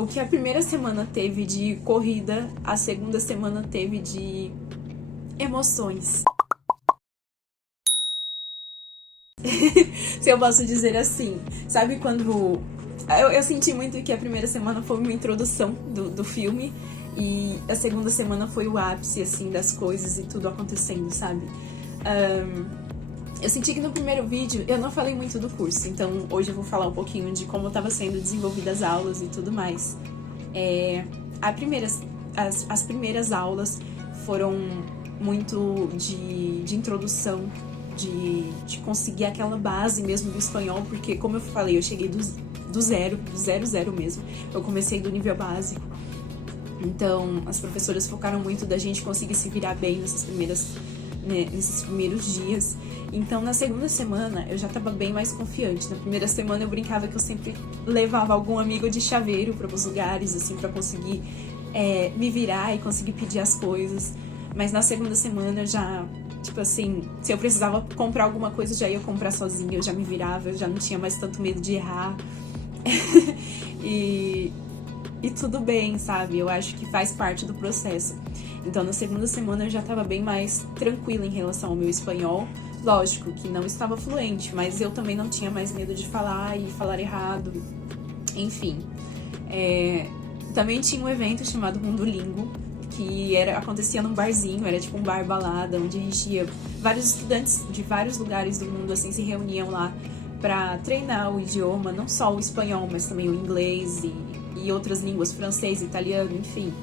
o que a primeira semana teve de corrida, a segunda semana teve de emoções. Se eu posso dizer assim. Sabe quando... Eu senti muito que a primeira semana foi uma introdução do filme e a segunda semana foi o ápice, assim, das coisas e tudo acontecendo, sabe? Eu senti que no primeiro vídeo eu não falei muito do curso, então hoje eu vou falar um pouquinho de como estava sendo desenvolvidas as aulas e tudo mais. As primeiras aulas foram muito de introdução, de conseguir aquela base mesmo do espanhol, porque, como eu falei, eu cheguei do zero mesmo. Eu comecei do nível básico. Então, as professoras focaram muito da gente conseguir se virar bem nesses primeiros dias. Então, na segunda semana, eu já tava bem mais confiante. Na primeira semana, eu brincava que eu sempre levava algum amigo de chaveiro para os lugares, assim, para conseguir me virar e conseguir pedir as coisas. Mas na segunda semana, eu já... Tipo assim, se eu precisava comprar alguma coisa, eu já ia comprar sozinha, eu já me virava, eu já não tinha mais tanto medo de errar. E tudo bem, sabe? Eu acho que faz parte do processo. Então, na segunda semana, eu já estava bem mais tranquila em relação ao meu espanhol. Lógico que não estava fluente, mas eu também não tinha mais medo de falar e falar errado. Enfim. Também tinha um evento chamado Mundolingo, que acontecia num barzinho, era tipo um bar balada, onde a gente ia... Vários estudantes de vários lugares do mundo, assim, se reuniam lá para treinar o idioma, não só o espanhol, mas também o inglês e outras línguas, francês, italiano, enfim.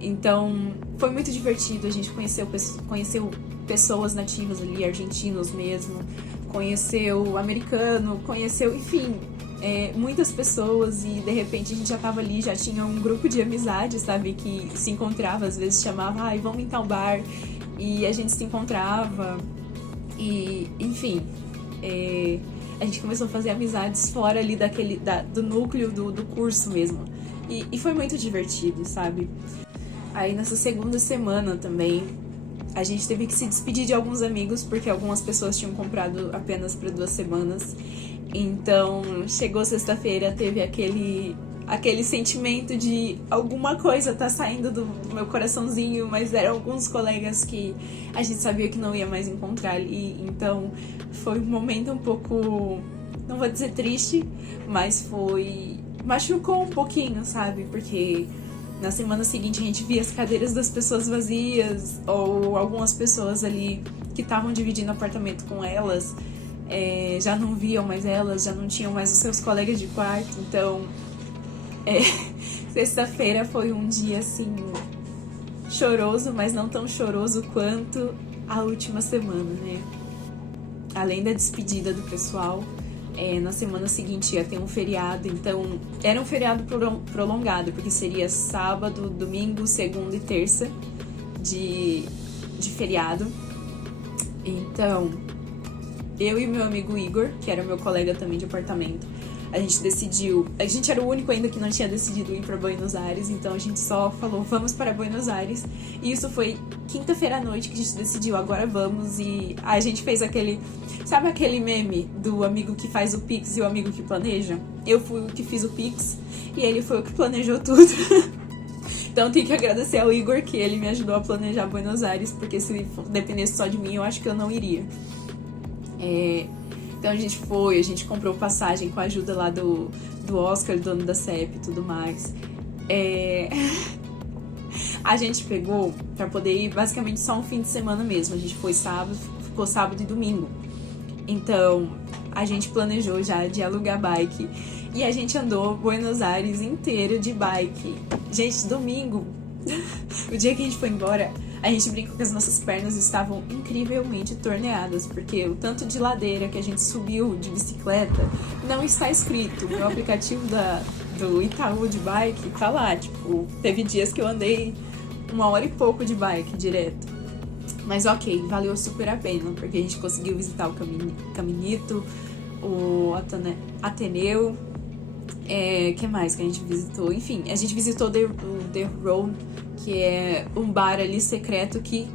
Então, foi muito divertido, a gente conheceu pessoas nativas ali, argentinos mesmo, conheceu americano, conheceu, enfim, muitas pessoas, e de repente a gente já tava ali, já tinha um grupo de amizade, sabe, que se encontrava, às vezes chamava, vamos em tal bar, e a gente se encontrava, e enfim, a gente começou a fazer amizades fora ali do núcleo do curso mesmo, e foi muito divertido, sabe. Aí nessa segunda semana também, a gente teve que se despedir de alguns amigos, porque algumas pessoas tinham comprado apenas para 2 semanas. Então, chegou sexta-feira, teve aquele sentimento de alguma coisa tá saindo do meu coraçãozinho, mas eram alguns colegas que a gente sabia que não ia mais encontrar ali. Então, foi um momento um pouco, não vou dizer triste, mas machucou um pouquinho, sabe? Porque na semana seguinte a gente via as cadeiras das pessoas vazias, ou algumas pessoas ali que estavam dividindo apartamento com elas, já não viam mais elas, já não tinham mais os seus colegas de quarto. Então, sexta-feira foi um dia assim choroso, mas não tão choroso quanto a última semana, né? Além da despedida do pessoal, na semana seguinte ia ter um feriado, então era um feriado prolongado, porque seria sábado, domingo, segunda e terça de feriado. Então, eu e meu amigo Igor, que era meu colega também de apartamento, a gente era o único ainda que não tinha decidido ir para Buenos Aires, então a gente só falou, vamos para Buenos Aires, e isso foi quinta-feira à noite que a gente decidiu, agora vamos, e a gente fez sabe aquele meme do amigo que faz o Pix e o amigo que planeja? Eu fui o que fiz o Pix, e ele foi o que planejou tudo. Então tenho que agradecer ao Igor, que ele me ajudou a planejar Buenos Aires, porque se dependesse só de mim, eu acho que eu não iria. Então a gente comprou passagem com a ajuda lá do Oscar, dono da CEP e tudo mais. A gente pegou pra poder ir basicamente só um fim de semana mesmo. A gente foi sábado, ficou sábado e domingo. Então a gente planejou já de alugar bike e a gente andou Buenos Aires inteiro de bike. Gente, domingo, o dia que a gente foi embora, a gente brincou que as nossas pernas estavam incrivelmente torneadas, porque o tanto de ladeira que a gente subiu de bicicleta não está escrito. O meu aplicativo do Itaú de bike tá lá, tipo, teve dias que eu andei 1h e pouco de bike direto. Mas ok, valeu super a pena, porque a gente conseguiu visitar o Caminito, o Ateneu, que mais que a gente visitou? Enfim, a gente visitou o The Road, que é um bar ali secreto que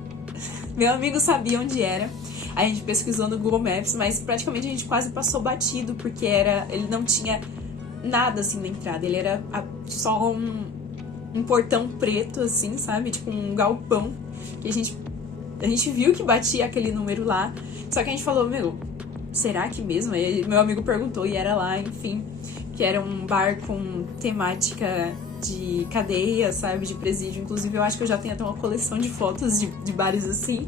meu amigo sabia onde era. A gente pesquisou no Google Maps, mas praticamente a gente quase passou batido, porque ele não tinha nada, assim, na entrada. Ele era só um portão preto, assim, sabe? Tipo um galpão. Que a gente viu que batia aquele número lá. Só que a gente falou, meu, será que mesmo? Aí meu amigo perguntou e era lá, enfim. Que era um bar com temática de cadeia, sabe? De presídio. Inclusive, eu acho que eu já tenho até uma coleção de fotos de bares assim.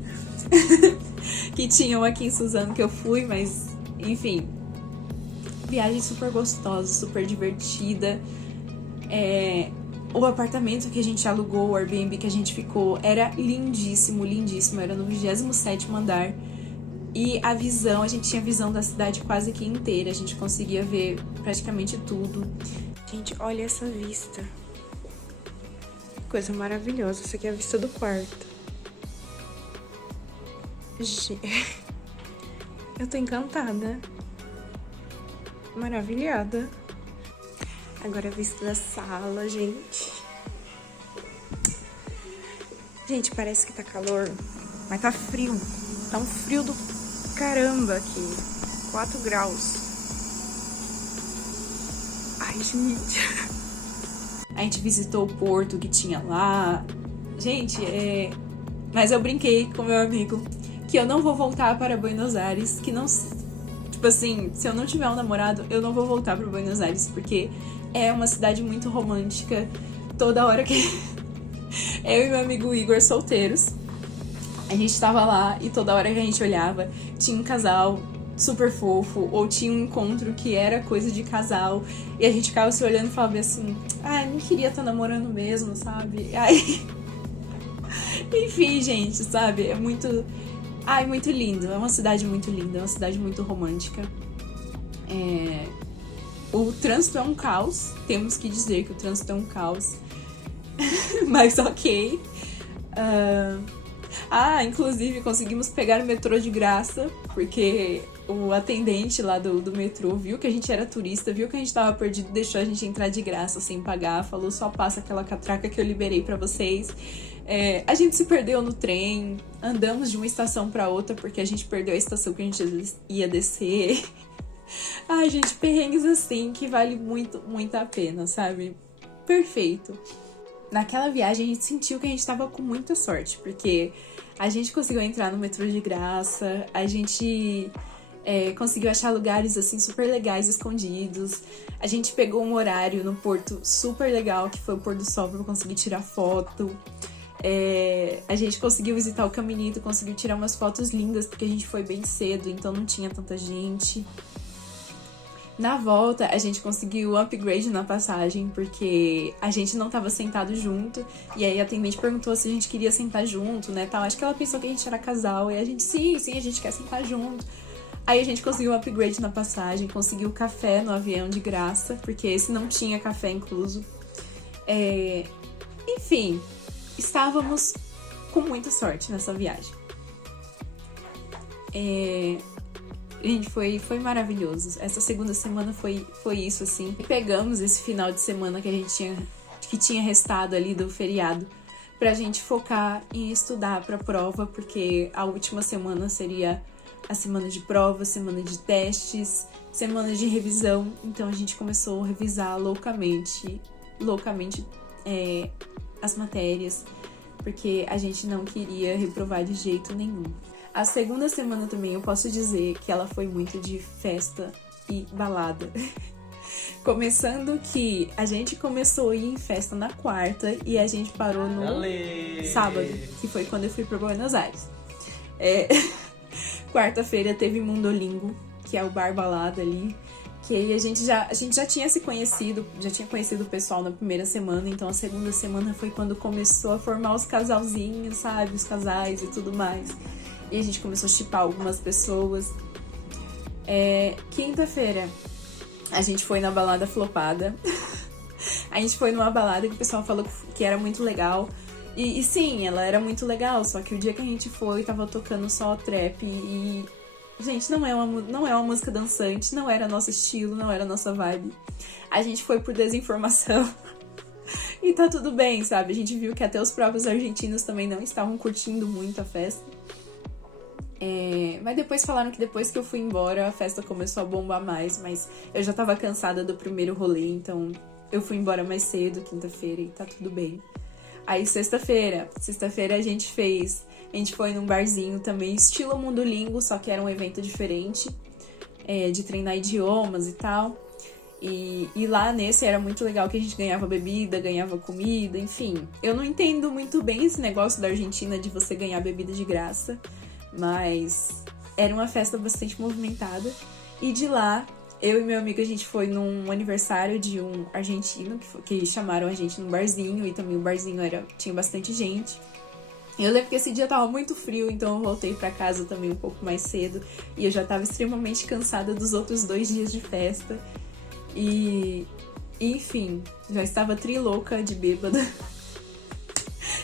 Que tinham aqui em Suzano que eu fui, mas, enfim. Viagem super gostosa, super divertida. O apartamento que a gente alugou, o Airbnb que a gente ficou, era lindíssimo, lindíssimo. Era no 27º andar. E a visão, a gente tinha visão da cidade quase que inteira. A gente conseguia ver praticamente tudo. Gente, olha essa vista. Coisa maravilhosa. Essa aqui é a vista do quarto. Eu tô encantada. Maravilhada. Agora a vista da sala, gente. Gente, parece que tá calor, mas tá frio. Tá um frio do caramba aqui. 4 graus. Ai, gente. A gente visitou o porto que tinha lá. Gente, Mas eu brinquei com meu amigo que eu não vou voltar para Buenos Aires, que não... Tipo assim, se eu não tiver um namorado, eu não vou voltar para Buenos Aires, porque é uma cidade muito romântica. Toda hora que... Eu e meu amigo Igor, solteiros, a gente tava lá e toda hora que a gente olhava, tinha um casal super fofo, ou tinha um encontro que era coisa de casal, e a gente ficava se olhando e falava assim, não queria estar namorando mesmo, sabe? Aí... Enfim, gente, sabe? É muito... muito lindo. É uma cidade muito linda, é uma cidade muito romântica. O trânsito é um caos, temos que dizer que o trânsito é um caos. Mas ok. Inclusive conseguimos pegar o metrô de graça, porque o atendente lá do metrô viu que a gente era turista, viu que a gente tava perdido, deixou a gente entrar de graça sem pagar, falou, só passa aquela catraca que eu liberei pra vocês. A gente se perdeu no trem, andamos de uma estação pra outra porque a gente perdeu a estação que a gente ia descer. Ai, gente, perrengues assim que vale muito, muito a pena, sabe? Perfeito. Naquela viagem a gente sentiu que a gente tava com muita sorte, porque a gente conseguiu entrar no metrô de graça, a gente conseguiu achar lugares assim super legais, escondidos. A gente pegou um horário no porto super legal, que foi o pôr do sol, pra conseguir tirar foto. A gente conseguiu visitar o Caminito, conseguiu tirar umas fotos lindas, porque a gente foi bem cedo, então não tinha tanta gente. Na volta, a gente conseguiu um upgrade na passagem, porque a gente não tava sentado junto, e aí a atendente perguntou se a gente queria sentar junto, né, tal. Acho que ela pensou que a gente era casal, e a gente, sim, a gente quer sentar junto. Aí a gente conseguiu um upgrade na passagem, conseguiu café no avião de graça, porque esse não tinha café incluso. Enfim, estávamos com muita sorte nessa viagem. Gente, foi maravilhoso. Essa segunda semana foi isso, assim. E pegamos esse final de semana que tinha restado ali do feriado pra gente focar em estudar pra prova, porque a última semana seria a semana de prova, semana de testes, semana de revisão. Então a gente começou a revisar loucamente as matérias, porque a gente não queria reprovar de jeito nenhum. A segunda semana também eu posso dizer que ela foi muito de festa e balada. Começando que a gente começou a ir em festa na quarta e a gente parou no sábado, que foi quando eu fui pra Buenos Aires. Quarta-feira teve Mundolingo, que é o bar balada ali, que aí a gente já tinha se conhecido, já tinha conhecido o pessoal na primeira semana, então a segunda semana foi quando começou a formar os casalzinhos, sabe, os casais e tudo mais. E a gente começou a shippar algumas pessoas. Quinta-feira, a gente foi na balada flopada. A gente foi numa balada que o pessoal falou que era muito legal. E sim, ela era muito legal, só que o dia que a gente foi, tava tocando só trap e... Gente, não é uma música dançante, não era nosso estilo, não era nossa vibe. A gente foi por desinformação. E tá tudo bem, sabe? A gente viu que até os próprios argentinos também não estavam curtindo muito a festa. Mas depois falaram que depois que eu fui embora, a festa começou a bombar mais, mas eu já tava cansada do primeiro rolê, então eu fui embora mais cedo, quinta-feira, e tá tudo bem. Aí sexta-feira a gente foi num barzinho também, estilo Mundolingo, só que era um evento diferente, de treinar idiomas e tal. E lá nesse era muito legal que a gente ganhava bebida, ganhava comida, enfim. Eu não entendo muito bem esse negócio da Argentina de você ganhar bebida de graça, mas era uma festa bastante movimentada. E de lá, eu e meu amigo, a gente foi num aniversário de um argentino, que chamaram a gente num barzinho, e também o barzinho tinha bastante gente. Eu lembro que esse dia tava muito frio, então eu voltei pra casa também um pouco mais cedo, e eu já tava extremamente cansada dos outros 2 dias de festa. E, enfim, já estava trilouca de bêbada.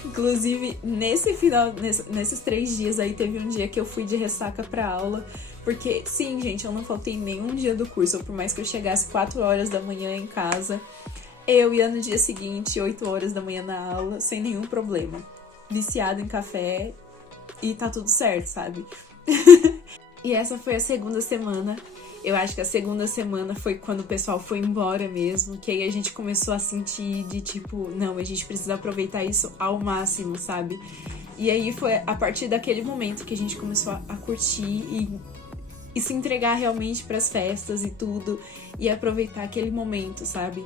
Inclusive, nesses 3 dias aí, teve um dia que eu fui de ressaca pra aula. Porque, sim, gente, eu não faltei nenhum dia do curso. Por mais que eu chegasse 4 horas da manhã em casa, eu ia no dia seguinte, 8 horas da manhã na aula, sem nenhum problema. Viciada em café e tá tudo certo, sabe? E essa foi a segunda semana. Eu acho que a segunda semana foi quando o pessoal foi embora mesmo, que aí a gente começou a sentir de tipo, não, a gente precisa aproveitar isso ao máximo, sabe? E aí foi a partir daquele momento que a gente começou a curtir e se entregar realmente pras festas e tudo, e aproveitar aquele momento, sabe?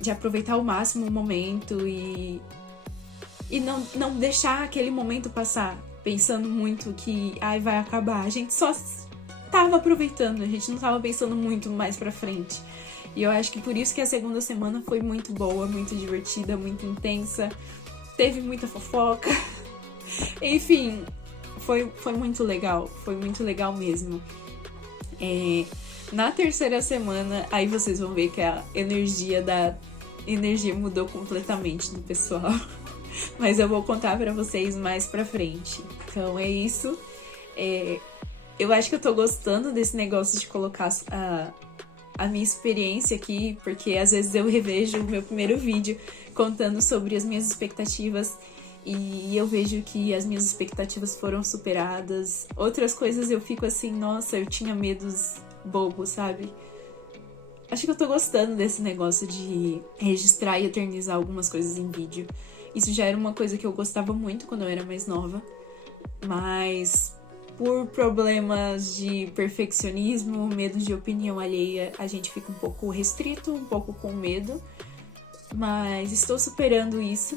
De aproveitar ao máximo o momento e não deixar aquele momento passar, pensando muito que vai acabar. A gente só tava aproveitando, a gente não tava pensando muito mais pra frente. E eu acho que por isso que a segunda semana foi muito boa, muito divertida, muito intensa. Teve muita fofoca. Enfim, foi muito legal mesmo. Na terceira semana, aí vocês vão ver que a energia mudou completamente do pessoal. Mas eu vou contar pra vocês mais pra frente. Então é isso. Eu acho que eu tô gostando desse negócio de colocar a minha experiência aqui, porque às vezes eu revejo o meu primeiro vídeo contando sobre as minhas expectativas e eu vejo que as minhas expectativas foram superadas. Outras coisas eu fico assim, nossa, eu tinha medos bobos, sabe? Acho que eu tô gostando desse negócio de registrar e eternizar algumas coisas em vídeo. Isso já era uma coisa que eu gostava muito quando eu era mais nova, mas por problemas de perfeccionismo, medo de opinião alheia, a gente fica um pouco restrito, um pouco com medo, mas estou superando isso.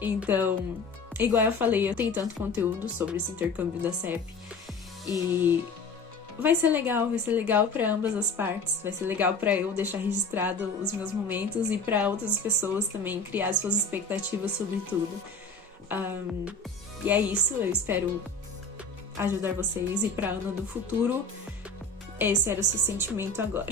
Então, igual eu falei, eu tenho tanto conteúdo sobre esse intercâmbio da CEP e vai ser legal para ambas as partes, vai ser legal para eu deixar registrado os meus momentos e para outras pessoas também criar suas expectativas sobre tudo. E é isso, eu espero ajudar vocês, e pra Ana do futuro, esse era o seu sentimento agora.